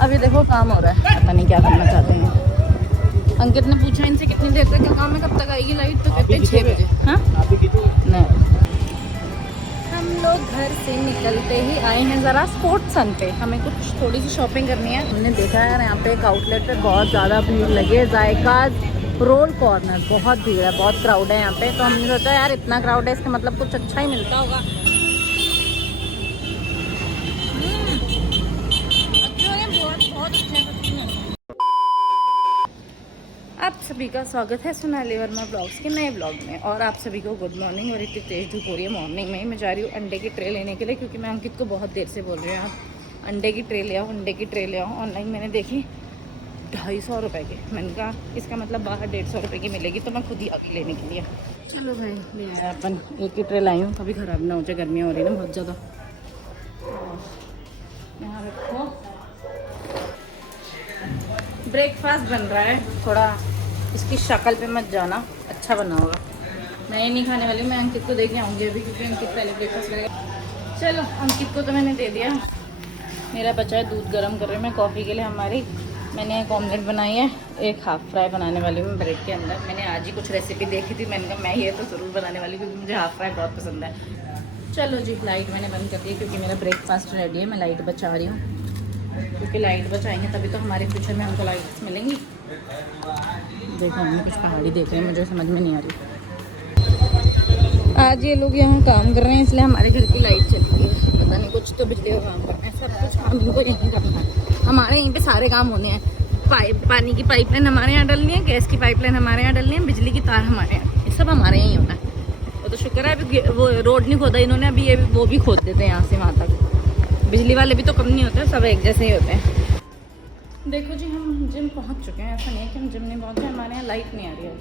अभी देखो काम हो रहा है, पता नहीं क्या करना चाहते हैं। अंकित ने पूछा इनसे कितनी देर तक का काम है, कब तक आएगी लाइट, तो कहते हैं 6 बजे। हाँ नहीं, हम लोग घर से निकलते ही आए हैं ज़रा स्पोर्ट्स सन पे। हमें कुछ थोड़ी सी शॉपिंग करनी है। हमने देखा है यहाँ पे एक आउटलेट पे बहुत ज़्यादा भीड़ लगी है, जायकाज रोल कॉर्नर, बहुत भीड़ है, बहुत क्राउड है यहाँ पे। तो हमने सोचा यार इतना क्राउड है, इसका मतलब कुछ अच्छा ही मिलता होगा। बहुत अच्छे हैं। आप सभी का स्वागत है सोनाली वर्मा ब्लॉग्स के नए ब्लॉग में। और आप सभी को गुड मॉर्निंग। और इतनी तेज़ धूप हो रही है मॉर्निंग में ही। मैं जा रही हूँ अंडे की ट्रे लेने के लिए, क्योंकि मैं अंकित को बहुत देर से बोल रही हूँ आप अंडे की ट्रे ले आओ, अंडे की ट्रे ले आओ। ऑनलाइन मैंने देखी 250 रुपये की। मैंने कहा इसका मतलब बाहर 150 रुपये की मिलेगी, तो मैं खुद ही आ गई लेने के लिए। चलो भाई ले आया अपन, एक ही ट्रे लाई हूँ, कभी ख़राब ना हो जाए, गर्मियाँ हो रही है ना बहुत ज़्यादा। यहाँ रखो, ब्रेकफास्ट बन रहा है। थोड़ा इसकी शक्ल पे मत जाना, अच्छा बना होगा। मैं ये नहीं खाने वाली, मैं अंकित को दे के आऊँगी अभी, क्योंकि अंकित पहले ब्रेकफास्ट करेगा। चलो अंकित को तो मैंने दे दिया। मेरा बचा है दूध गर्म कर रही हूँ मैं कॉफ़ी के लिए हमारी। मैंने एक ऑमलेट बनाई है, एक हाफ़ फ्राई बनाने वाली हूँ ब्रेड के अंदर। मैंने आज ही कुछ रेसिपी देखी थी, मैंने कहा मैं ये तो ज़रूर बनाने वाली, क्योंकि मुझे हाफ़ फ्राई बहुत पसंद है। चलो जी, लाइट मैंने बंद कर दी है, क्योंकि मेरा ब्रेकफास्ट रेडी है। मैं लाइट बचा रही हूँ, क्योंकि लाइट बचाएंगे तभी तो हमारे फ्यूचर में हमको लाइट्स मिलेंगी। देखो हम कुछ पहाड़ी देख रहे हैं, मुझे समझ में नहीं आ रही। आज ये लोग यहाँ काम कर रहे हैं, इसलिए हमारे घर की लाइट चल रही है। पता नहीं, कुछ तो बिजली का काम करना है, सब कुछ काम इनको यहीं करना है। हमारे यहीं पे सारे काम होने हैं। पानी की पाइपलाइन हमारे यहाँ डलनी है, गैस की पाइपलाइन हमारे यहाँ डलनी है, बिजली की तार हमारे यहाँ, ये सब हमारे यहाँ ही होना है। वो तो शुक्र है अभी वो रोड नहीं खोदा इन्होंने, अभी ये वो भी खोद देते हैं यहाँ से वहाँ तक। बिजली वाले भी तो कम नहीं होते, सब एक जैसे ही होते हैं। देखो जी, हम जिम पहुंच चुके हैं। ऐसा नहीं है कि हम जिम नहीं पहुंचे, हमारे यहाँ लाइट नहीं आ रही है।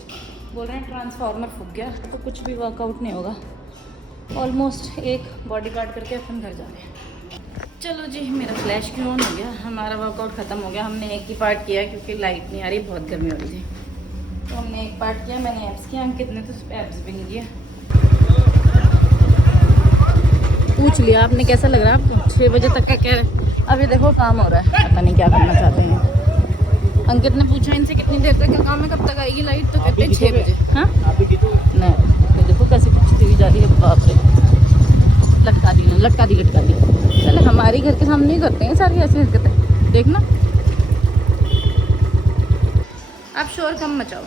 बोल रहे हैं ट्रांसफार्मर फूक गया, तो कुछ भी वर्कआउट नहीं होगा। ऑलमोस्ट एक बॉडी पार्ट करके अपन घर जा रहे हैं। चलो जी, मेरा फ्लैश क्यों ऑन हो गया, हमारा वर्कआउट ख़त्म हो गया। हमने एक ही पार्ट किया, क्योंकि लाइट नहीं आ रही, बहुत गर्मी हो रही थी, तो हमने एक पार्ट किया। मैंने एप्स किया, अंकित ने तो एप्स भी नहीं किया। पूछ लिया आपने कैसा लग रहा है आपको? 6 बजे तक का कह रहे। अभी देखो काम हो रहा है, पता नहीं क्या करना चाहते हैं। अंकित ने पूछा इनसे कितनी देर तक का काम है, कब तक आएगी लाइट, तो कहते हैं 6 बजे। हाँ नहीं, तो देखो कैसे खींचती हुई जा रही है, बाप रे। लटका दी ना, लटका दी लटका दी। चल हमारी घर के सामने ही करते हैं सारी ऐसी हरकतें, देखना। आप शोर कम मचाओ,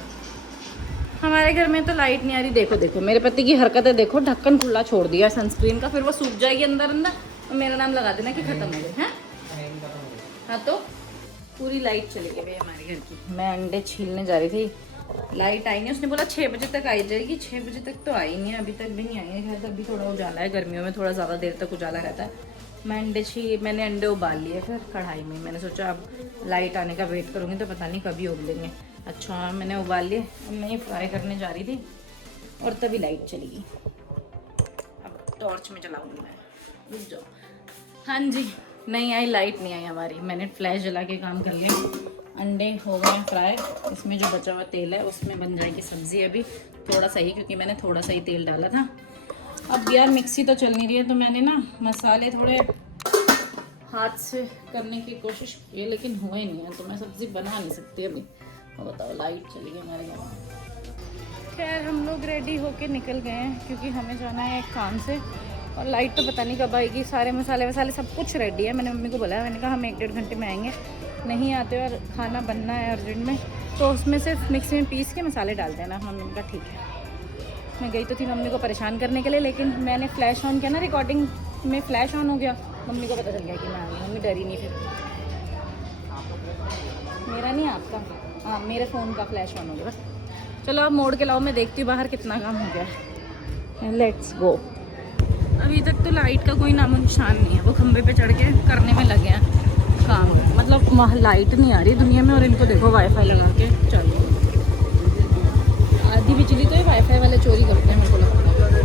हमारे घर में तो लाइट नहीं आ रही। देखो देखो मेरे पति की हरकतें देखो, ढक्कन खुला छोड़ दिया सनस्क्रीन का, फिर वो सूख जाएगी अंदर अंदर, और मेरा नाम लगा देना कि खत्म हो गए हैं। हाँ तो पूरी लाइट चली गई भाई हमारे घर की। मैं अंडे छीलने जा रही थी, लाइट आई नहीं। उसने बोला 6 बजे तक आई जाएगी, 6 बजे तक तो आई नहीं है, अभी तक भी नहीं आई है। खैर तब भी थोड़ा उजाला है, गर्मियों में थोड़ा ज़्यादा देर तक उजाला रहता है। मैंने अंडे उबाल लिए फिर कढ़ाई में। मैंने सोचा अब लाइट आने का वेट करूँगी तो पता नहीं कभी उबलेंगे। अच्छा मैंने उबाल लिए, अब मैं ये फ्राई करने जा रही थी और तभी लाइट चली गई। अब टॉर्च में जलाऊंगी मैं, रुक जाओ। हाँ जी, नहीं आई, लाइट नहीं आई हमारी। मैंने फ्लैश जला के काम कर लिया। अंडे हो गए फ्राई, इसमें जो बचा हुआ तेल है उसमें बन जाएगी सब्ज़ी। अभी थोड़ा सा ही, क्योंकि मैंने थोड़ा सा ही तेल डाला था। अब यार मिक्सी तो चल नहीं रही है, तो मैंने ना मसाले थोड़े हाथ से करने की कोशिश की, लेकिन हुए नहीं है, तो मैं सब्ज़ी बना नहीं सकती अभी। बताओ लाइट चली गई हमारे यहाँ। खैर हम लोग रेडी होके निकल गए हैं, क्योंकि हमें जाना है एक काम से, और लाइट तो पता नहीं कब आएगी। सारे मसाले वसाले सब कुछ रेडी है। मैंने मम्मी को बोला, मैंने कहा हम 1-1.5 घंटे में आएंगे। नहीं आते और खाना बनना है अर्जेंट में, तो उसमें सिर्फ मिक्सी में पीस के मसाले डाल देना। मम्मी का ठीक है। मैं गई तो थी मम्मी को परेशान करने के लिए, लेकिन मैंने फ्लैश ऑन किया ना, रिकॉर्डिंग में फ्लैश ऑन हो गया। मम्मी को पता चल गया कि मैं आ गई। मम्मी डरी नहीं फिर। मेरा नहीं, आपका। हाँ मेरे फ़ोन का फ्लैश ऑन हो गया बस। चलो अब मोड़ के लाओ, मैं देखती हूँ बाहर कितना काम हो गया है। Let's go. अभी तक तो लाइट का कोई नामो निशान नहीं है। वो खंबे पे चढ़ के करने में लगे हैं काम, मतलब वहाँ लाइट नहीं आ रही दुनिया में, और इनको देखो वाईफाई लगा के चलो। आधी बिजली तो ये वाईफाई वाले चोरी करते हैं, मेरे को लगता है।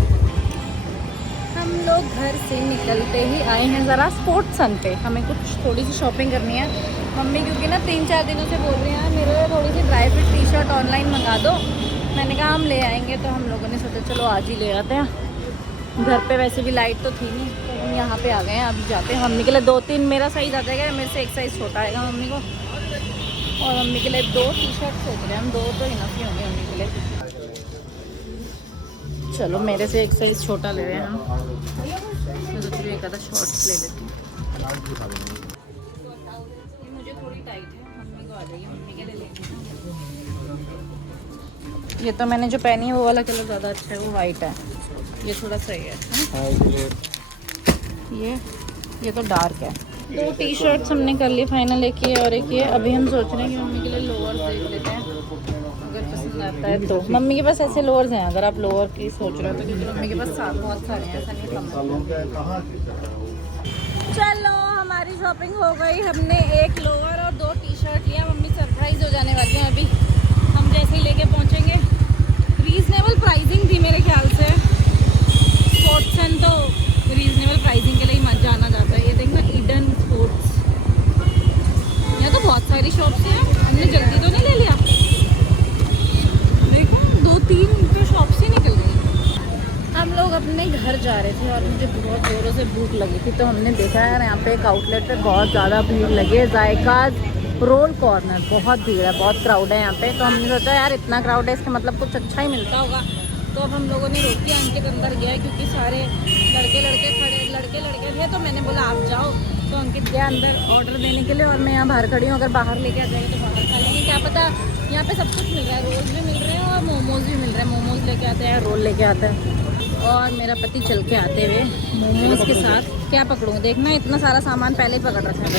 हम लोग घर से निकलते ही आए हैं ज़रा स्पोर्ट्स सन पे। हमें कुछ थोड़ी सी शॉपिंग करनी है। मम्मी क्योंकि ना 3-4 दिनों से बोल रही हैं मेरे लिए थोड़ी सी dry fit T shirt online मंगा दो। मैंने कहा हम ले आएंगे, तो हम लोगों ने सोचा चलो आज ही ले आते हैं। घर पे वैसे भी लाइट तो थी नहीं, तो यहाँ पे आ गए हैं, अभी जाते हैं। मम्मी के लिए 2-3 मेरा साइज़ आ जाएगा, मेरे से एक साइज़ छोटा आएगा मम्मी को, और मम्मी के लिए 2 टी-शर्ट सोच रहे हैं हम, 2 तो इनफ ही होंगे मम्मी के लिए। चलो मेरे से एक साइज़ छोटा ले रहे हैं हम, मैं सोच रही हूँ एक आधा शॉर्ट्स ले लेती हूँ। मुझे थोड़ी टाइट है, मम्मी को आ जाइए, मम्मी के लिए लेंगे। ये तो मैंने जो पहनी है वो वाला कलर ज़्यादा अच्छा है, वो वाइट है, ये थोड़ा सही है। ये तो डार्क है। 2 टी-शर्ट्स हमने कर ली फाइनल, एक ये और एक ये। अभी हम सोच रहे हैं कि मम्मी के लिए लोअर्स देख लेते हैं, अगर पसंद आता है तो। मम्मी के पास ऐसे लोअर्स हैं, अगर आप लोअर की सोच रहे हो तो, क्योंकि मम्मी के पास बहुत सारे हैं, ऐसा नहीं कम। चलो हमारी शॉपिंग हो गई, हमने एक लोअर और 2 टी-शर्ट लिया। मम्मी सरप्राइज हो जाने वाली है अभी हम जैसे ही लेके पहुंचेंगे। रीजनेबल प्राइसिंग थी मेरे ख्याल से, स्पोर्ट्सन तो रीजनेबल प्राइसिंग के लिए ही जाना जाता है। ये देखना ईडन स्पोर्ट्स, यहाँ तो बहुत सारी शॉप्स हैं, हमने जल्दी तो नहीं ले लिया। देखो 2-3 तो शॉप्स ही निकल गई। हम लोग अपने घर जा रहे थे और मुझे बहुत ज़ोरों से भूख लगी थी, तो हमने देखा यार यहाँ पे एक आउटलेट पे बहुत ज़्यादा भीड़ लगी है, जायकाज़ रोल कॉर्नर, बहुत भीड़ है, बहुत क्राउड है यहाँ पे। तो हमने सोचा यार इतना क्राउड है, इसका मतलब कुछ अच्छा ही मिलता होगा। तो अब हम लोगों ने रोक दिया, अंकित अंदर गया क्योंकि सारे लड़के थे, तो मैंने बोला आप जाओ। तो अंकित गया अंदर ऑर्डर देने के लिए और मैं यहाँ बाहर खड़ी हूँ। अगर बाहर लेके आ जाएंगे तो बाहर खा लेंगे, क्या पता। यहाँ पे सब कुछ मिल रहा है, रोल्स भी मिल रहे हैं और मोमोज़ भी मिल रहे हैं। मोमोज़ लेके आते हैं, रोल लेके आता है, और मेरा पति चल के आते हुए मोमोज़ के साथ क्या पकड़ूँ, देखना इतना सारा सामान पहले ही पकड़ रखा है।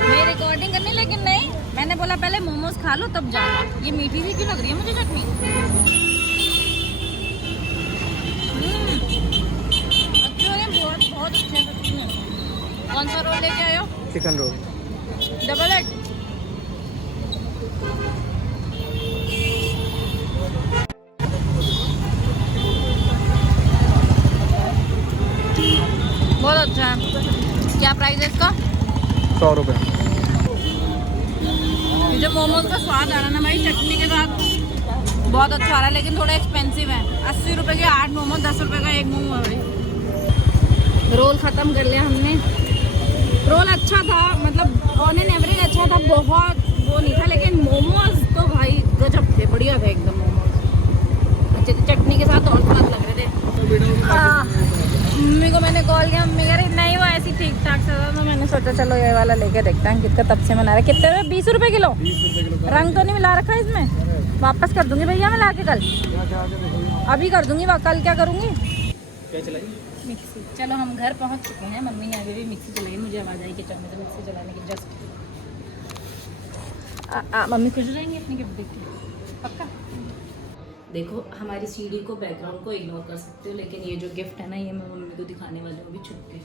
मैं रिकॉर्डिंग करने, लेकिन नहीं, मैंने बोला पहले मोमोज़ खा लो तब जाना। ये मीठी सी क्यों लग रही है मुझे चटनी? बहुत अच्छे हैं। कौन सा रोल लेके आए हो? Chicken roll double egg. बहुत अच्छा है। क्या प्राइस है इसका? 100 रुपये। जो मोमोज का स्वाद आ रहा है ना भाई, चटनी के साथ बहुत अच्छा आ रहा है, लेकिन थोड़ा एक्सपेंसिव है। 80 रुपये के 8 मोमो, 10 रुपये का एक मोमो है। रोल ख़त्म कर लिया हमने। रोल अच्छा था, मतलब ऑन एन एवरेज अच्छा था, बहुत वो नहीं था, लेकिन मोमोज तो भाई गजब थे, बढ़िया थे एकदम मोमोज। अच्छे चटनी के साथ और स्वाद लग रहे थे। मम्मी को मैंने कॉल किया, मम्मी कह रही नहीं वो ऐसी ठीक ठाक सा था, तो मैंने सोचा चलो ये वाला लेके देखते हैं। कितना तब से मना रहा है। कितने में? 20 रुपये किलो। रंग तो नहीं मिला रखा इसमें? वापस कर दूंगी भैया मैं लाके कल, अभी कर दूंगी। कल क्या करूँगी? मिक्सी। चलो हम घर पहुंच चुके हैं, मम्मी ने अभी भी मिक्सी चलाई, मुझे आवाज़ आई किचन में, तो मिक्सी चलाने की जस्ट। मम्मी खुश हो जाएंगी अपनी गिफ्ट देख के, पक्का। देखो हमारी सीढ़ी को, बैकग्राउंड को इग्नोर कर सकते हो, लेकिन ये जो गिफ्ट है ना, ये मैं मम्मी को दिखाने वाली हूँ अभी छुप के।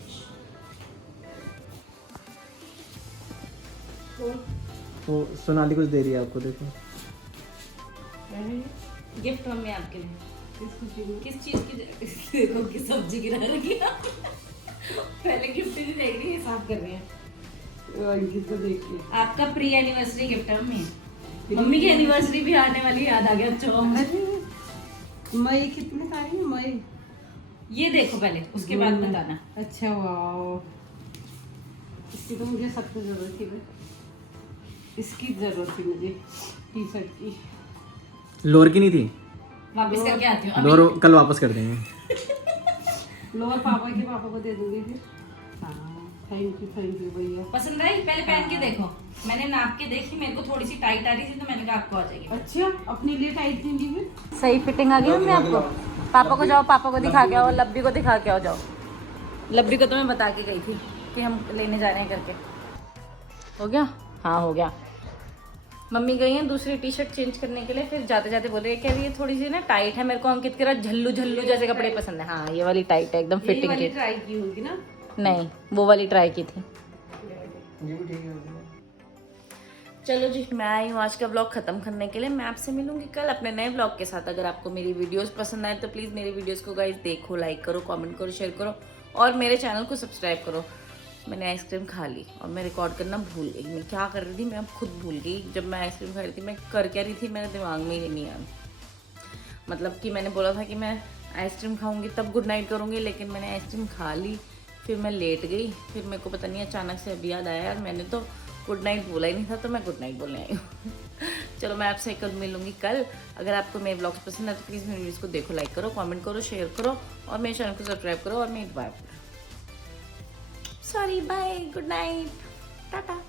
वो सोनाली कुछ दे रही है आपको, देखो। गिफ्ट मम्मी आपके लिए। किस चीज़ की? देखो कि सब्जी गिरा रखी है। पहले गिफ्ट ही देख रही है, साफ कर रही है। तो देखिए आपका प्री एनिवर्सरी गिफ्ट है मम्मी। मम्मी की एनिवर्सरी भी आने वाली, याद आ गया। मई कितने तारीख है? मई। ये देखो पहले, उसके बाद बताना। अच्छा वाओ, इसकी तो मुझे सख्त जरूरत थी। इसकी जरूरत थी मुझे, टी शर्ट की। लोअर की नहीं थी? वापस करके आती हूँ। लोअर कल वापस कर देंगे। लोअर पापा को दे दूंगी फिर। हाँ थैंक यू भैया। पसंद आई? पहले पहन के देखो। मैंने नाप के देखी, मेरे को थोड़ी सी टाइट आ रही थी, तो मैंने कहा आपको आ जाएगी। अच्छा, अपने लिए टाइट देंगी फिर? सही फिटिंग आ गई मम्मी आपको? पापा को जाओ, पापा को दिखा के आओ, लब्बी को दिखा के आओ। जाओ, लब्बी को तो मैं बता के गई थी कि हम लेने जा रहे हैं करके। हो गया? हाँ हो गया। मम्मी गई हैं दूसरी टी शर्ट चेंज करने के लिए, फिर जाते जाते बोल रही है, कह रही है थोड़ी सी ना टाइट है, मेरे को अंकित कह रहा झल्लू झल्लू जैसे कपड़े पसंद है। हाँ ये वाली टाइट है एकदम फिटिंग की। ट्राई की होगी ना? नहीं, वो वाली ट्राई की थी। चलो जी, मैं आई हूँ आज का ब्लॉग ख़त्म करने के लिए। मैं आपसे मिलूंगी कल अपने नए ब्लॉग के साथ। अगर आपको मेरी वीडियोस पसंद आए तो प्लीज़ मेरी वीडियोस को गाइस देखो, लाइक करो, कमेंट करो, शेयर करो और मेरे चैनल को सब्सक्राइब करो। मैंने आइसक्रीम खा ली और मैं रिकॉर्ड करना भूल गई। मैं क्या कर रही थी मैं अब खुद भूल गई। जब मैं आइसक्रीम खा रही थी मैं कर क्या रही थी मेरे दिमाग में ही नहीं आया। मतलब कि मैंने बोला था कि मैं आइसक्रीम खाऊंगी तब गुड नाइट करूँगी, लेकिन मैंने आइसक्रीम खा ली, फिर मैं लेट गई, फिर मेरे को पता नहीं अचानक से अभी याद आया यार मैंने तो गुड नाइट बोला ही नहीं था, तो मैं गुड नाइट बोलने आई हूँ। चलो मैं आपसे कल मिलूंगी कल। अगर आपको मेरे ब्लॉग्स पसंद है तो प्लीज़ मेरे वीडियोस को देखो, लाइक करो, कमेंट करो, शेयर करो और मेरे चैनल को सब्सक्राइब करो और मेरी bye. Sorry bye, good night, Tata.